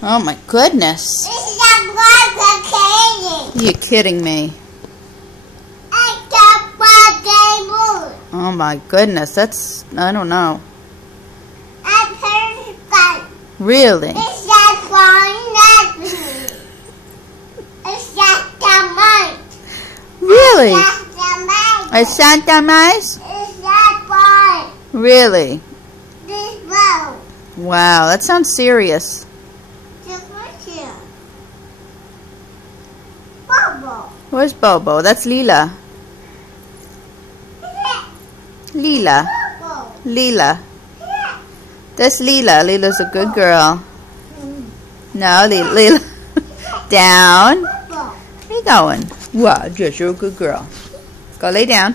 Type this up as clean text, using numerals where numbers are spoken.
Oh my goodness. It's a birthday candy. You're kidding me. It's a birthday moon. Oh my goodness, that's, I don't know. I'm perfect. Really? It's just flying at me. It's just a mice. Really? It's just a mice. A Santa Mice? It's just flying. Really? This bow. Wow, that sounds serious. Just right here. Bubble. Where's Bobo? That's Lela. Lela. Bubble. Lela. That's Lela. Lela's a good girl. No, Lela. Down. Bubble. Where you going? Wow, Jess, you're a good girl. Go lay down.